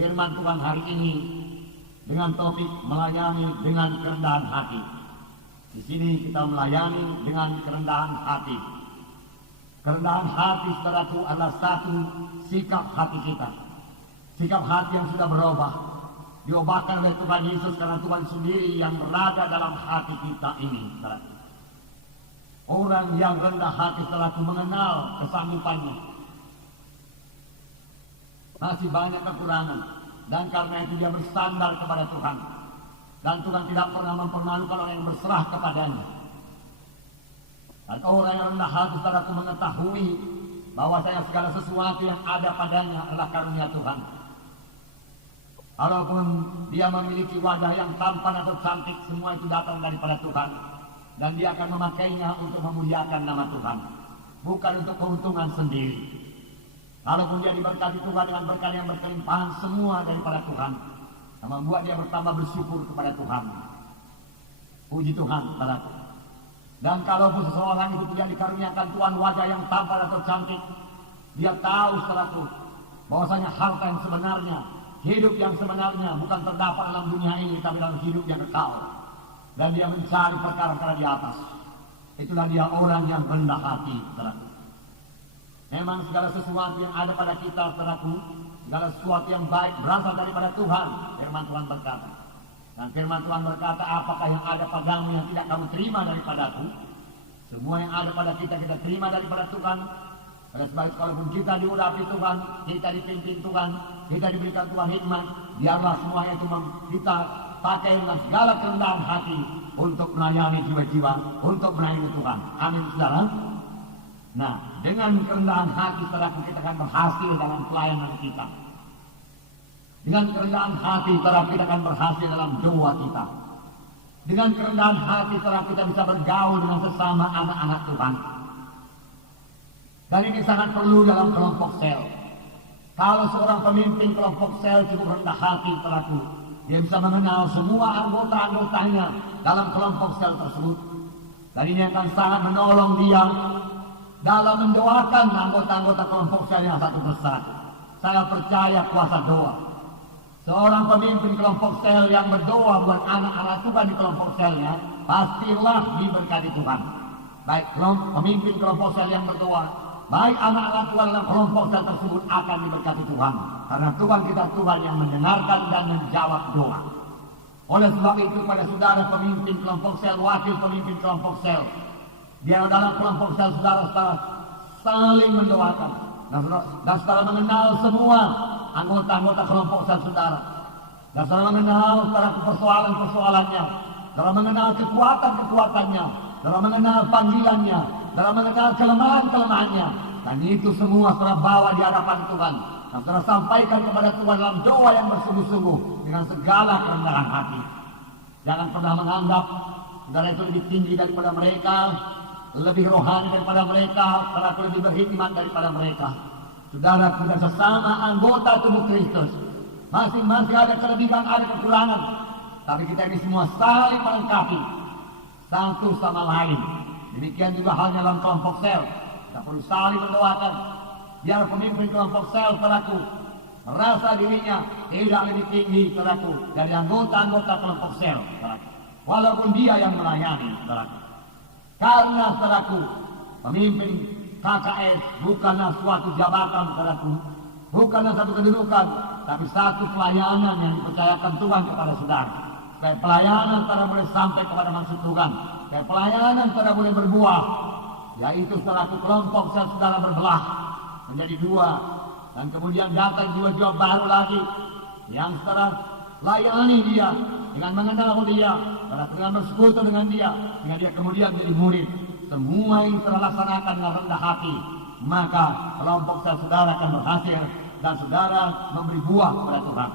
firman Tuhan hari ini dengan topik melayani dengan kerendahan hati. Di sini kita melayani dengan kerendahan hati. Kerendahan hati, saudaraku, adalah satu sikap hati kita. Sikap hati yang sudah berubah, diubahkan oleh Tuhan Yesus karena Tuhan sendiri yang berada dalam hati kita ini, saudaraku. Orang yang rendah hati, saudaraku, mengenal kesanggupannya. Masih banyak kekurangan, dan karena itu dia bersandar kepada Tuhan. Dan Tuhan tidak pernah mempermalukan orang yang berserah kepadanya. Dan orang yang rendah hati, saudaraku, mengetahui bahwasanya segala sesuatu yang ada padanya adalah karunia Tuhan. Walaupun dia memiliki wajah yang tampan atau cantik, semua itu datang daripada Tuhan. Dan dia akan memakainya untuk memuliakan nama Tuhan, bukan untuk keuntungan sendiri. Walaupun dia diberkati Tuhan dengan berkat yang berkelimpahan, semua daripada Tuhan, yang membuat dia bertambah bersyukur kepada Tuhan. Puji Tuhan, saudaraku. Dan kalaupun seseorang itu tidak dikaruniakan Tuhan wajah yang tampan atau cantik, dia tahu, saudaraku, bahwasanya harta yang sebenarnya, hidup yang sebenarnya bukan terdapat dalam dunia ini, tapi dalam hidup yang kekal. Dan dia mencari perkara-perkara di atas. Itulah dia orang yang rendah hati, saudaraku. Memang segala sesuatu yang ada pada kita, saudaraku, segala sesuatu yang baik berasal daripada Tuhan. Firman Tuhan berkata. Dan firman Tuhan berkata, apakah yang ada padamu yang tidak kamu terima daripadaku? Semua yang ada pada kita, kita terima daripada Tuhan. Oleh sebab itu, kalaupun kita diurapi Tuhan, kita dipimpin Tuhan, kita diberikan Tuhan hikmat, biarlah semuanya itu kita pakai dengan segala kerendahan hati untuk melayani jiwa-jiwa, untuk melayani Tuhan. Amin, saudara. Nah, dengan kerendahan hati, saudara, kita akan berhasil dalam pelayanan kita. Dengan kerendahan hati, saudara, kita akan berhasil dalam doa kita. Dengan kerendahan hati, saudara, kita bisa bergaul dengan sesama anak-anak Tuhan. Dan ini sangat perlu dalam kelompok sel. Kalau seorang pemimpin kelompok sel cukup rendah hati, saudaraku, dia bisa mengenal semua anggota-anggotanya dalam kelompok sel tersebut. Dan ini akan sangat menolong dia dalam mendoakan anggota-anggota kelompok selnya satu persatu. Saya percaya kuasa doa. Seorang pemimpin kelompok sel yang berdoa buat anak-anak Tuhan di kelompok selnya, pastilah diberkati Tuhan. Baik pemimpin kelompok sel yang berdoa, baik anak-anak Tuhan dalam kelompok sel tersebut akan diberkati Tuhan. Karena Tuhan kita Tuhan yang mendengarkan dan menjawab doa. Oleh sebab itu, pada saudara pemimpin kelompok sel, wakil pemimpin kelompok sel, dia dalam kelompok sel saudara-saudara saling mendoakan. Dan saudara mengenal semua anggota-anggota kelompok sel saudara. Dan saudara mengenal saudara persoalan-persoalannya. Saudara mengenal kekuatan-kekuatannya. Saudara mengenal panggilannya. Saudara mengenal kelemahan-kelemahannya. Dan itu semua saudara bawa di hadapan Tuhan. Dan saudara sampaikan kepada Tuhan dalam doa yang bersungguh-sungguh dengan segala kerendahan hati. Jangan pernah menganggap saudara itu lebih tinggi daripada mereka, lebih rohani daripada mereka, karena lebih berhikmat daripada mereka. Saudara, kita sesama anggota tubuh Kristus, masing-masing ada kelebihan, ada kekurangan, tapi kita ini semua saling melengkapi satu sama lain. Demikian juga halnya dalam kelompok sel, kita perlu saling mendoakan biar pemimpin kelompok sel, saudaraku, merasa dirinya tidak lebih tinggi, saudaraku, dari anggota-anggota kelompok sel, saudaraku, walaupun dia yang melayani, saudaraku. Karena, saudaraku, pemimpin KKS bukanlah suatu jabatan, saudaraku, bukanlah satu kedudukan, tapi satu pelayanan yang dipercayakan Tuhan kepada saudara. Supaya pelayanan saudara boleh sampai kepada maksud Tuhan, supaya pelayanan saudara boleh berbuah, yaitu saudaraku kelompok saudara berbelah menjadi dua, dan kemudian datang jiwa-jiwa baru lagi yang saudara layani dia dengan mengenal dia, dengan bersekutu dengan dia kemudian menjadi murid. Semua yang saudara laksanakan dengan rendah hati, maka kelompok saudara akan berhasil dan saudara memberi buah kepada Tuhan.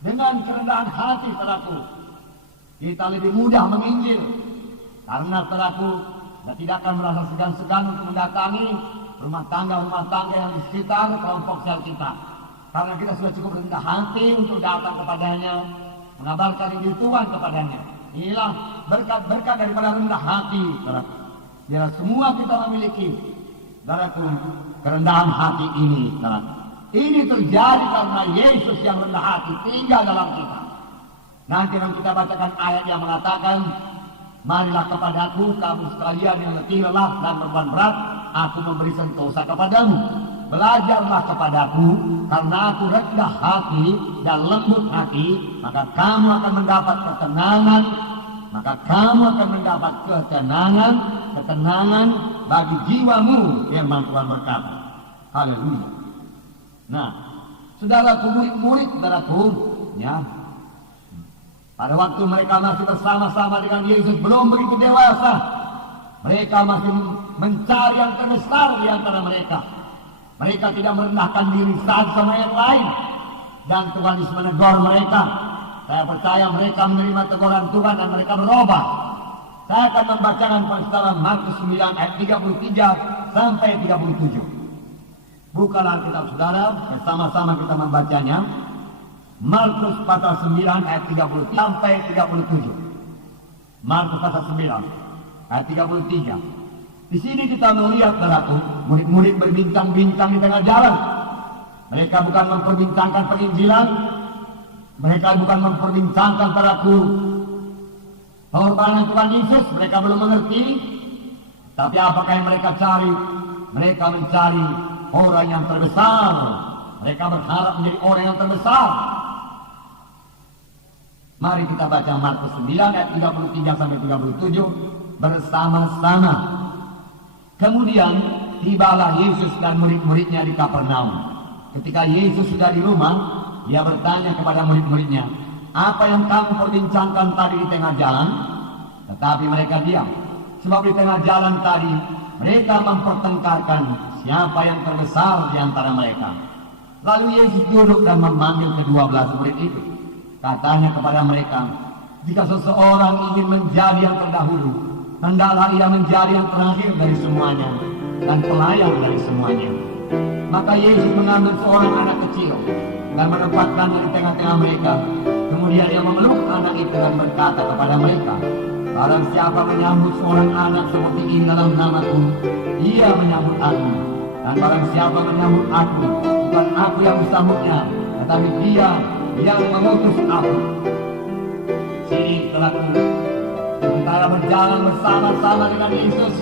Dengan kerendahan hati, saudaraku, kita lebih mudah menginjil, karena saudaraku, kita tidak akan merasa segan-segan untuk mendatangi rumah tangga yang di sekitar kelompok sel kita, karena kita sudah cukup rendah hati untuk datang kepadanya, mengabarkan Injil Tuhan kepadanya. Inilah berkat-berkat daripada rendah hati, saudaraku. Biar semua kita memiliki, saudaraku, kerendahan hati ini, saudaraku. Ini terjadi karena Yesus yang rendah hati tinggal dalam kita. Nanti akan kita bacakan ayat yang mengatakan, marilah kepadaku kamu sekalian yang letih lelah dan beban berat, aku memberi sentosa kepadamu. Belajarlah kepadaku, karena aku rendah hati dan lembut hati, maka kamu akan mendapat ketenangan. Maka kamu akan mendapat ketenangan bagi jiwamu, firman Tuhan berkata. Haleluya. Nah, saudaraku, murid-murid, saudaraku, ya, pada waktu mereka masih bersama-sama dengan Yesus belum begitu dewasa. Mereka masih mencari yang terbesar di antara mereka. Mereka tidak merendahkan diri satu sama yang lain. Dan Tuhan Yesus menegur mereka. Saya percaya mereka menerima teguran Tuhan dan mereka berubah. Saya akan membacakan peristiwa Markus 9 ayat 33 sampai 37. Bukalah Alkitab saudara, bersama-sama kita membacanya. Markus pasal 9 ayat 30 sampai 37. Markus pasal 9 ayat 33. Di sini kita melihat saudaraku, murid-murid berbincang-bincang di tengah jalan. Mereka bukan memperbincangkan penginjilan, mereka bukan memperbincangkan saudaraku pengorbanan Tuhan Yesus, mereka belum mengerti. Tapi apakah yang mereka cari? Mereka mencari orang yang terbesar. Mereka berharap menjadi orang yang terbesar. Mari kita baca Markus 9 ayat 33 sampai 37 bersama-sama. Kemudian tibalah Yesus dan murid-muridnya di Kapernaum. Ketika Yesus sudah di rumah, dia bertanya kepada murid-muridnya, apa yang kamu perbincangkan tadi di tengah jalan? Tetapi mereka diam. Sebab di tengah jalan tadi mereka mempertengkarkan siapa yang terbesar di antara mereka. Lalu Yesus duduk dan memanggil ke-12 murid itu. Katanya kepada mereka, jika seseorang ingin menjadi yang terdahulu, hendaklah ia menjadi yang terakhir dari semuanya dan pelayan dari semuanya. Maka Yesus mengambil seorang anak kecil dan menempatkannya di tengah-tengah mereka. Kemudian ia memeluk anak itu dan berkata kepada mereka, barang siapa menyambut seorang anak seperti ini dalam namaku, ia menyambut aku. Dan barang siapa menyambut aku, bukan aku yang disambutnya, tetapi dia yang mengutus aku. Sini telah sementara berjalan bersama-sama dengan Yesus,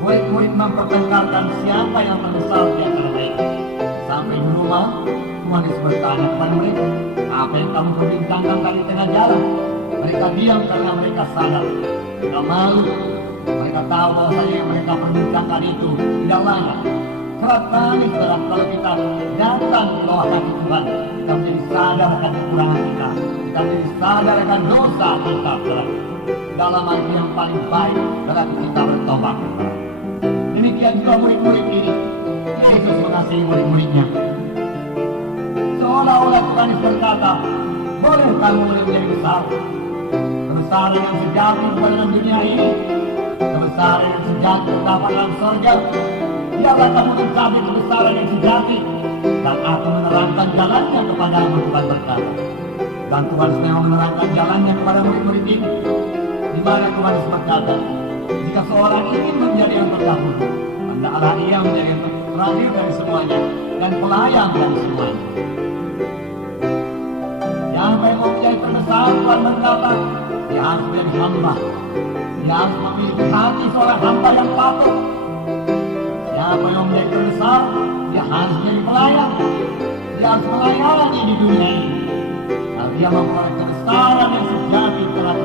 murid-murid mempertengkarkan siapa yang terbesar di antara mereka. Sampai di rumah, Tuhan Yesus bertanya kepada mereka, apa yang kamu perbincangkan tadi tengah jalan? Mereka diam karena mereka sadar, mereka malu. Mereka tahu bahwasanya yang mereka perbincangkan itu tidak layak. Kerap kali kalau kita datang di bawah kaki Tuhan, kita menjadi sadar akan kekurangan kita, kita menjadi sadar akan dosa kita. Dalam hal yang paling baik adalah kita bertobat. Demikian juga murid-murid ini, Yesus mengasihi murid-muridnya. Seolah-olah Tuhan Yesus berkata, boleh kamu menjadi besar. Kebesaran yang sejati bukan dalam dunia ini, kebesaran yang sejati terdapat dalam surga. Biarlah kamu mencapai kebesaran yang sejati, dan aku menerangkan jalannya kepadamu, Tuhan berkata. Dan Tuhan memang menerangkan jalannya kepada murid-murid ini. Di mana Tuhan berkata, jika seorang ingin menjadi yang terdahulu, hendaklah ia menjadi yang terakhir dari semuanya dan pelayan dari semuanya. Siapa yang mau menjadi terbesar, Tuhan berkata, dia harus menjadi hamba. Dia harus memiliki hati seorang hamba yang patuh. Siapa yang menjadi terbesar, dia harus menjadi pelayan. Dia harus melayani di dunia ini. Kalau dia memperoleh kebesaran yang sejati telah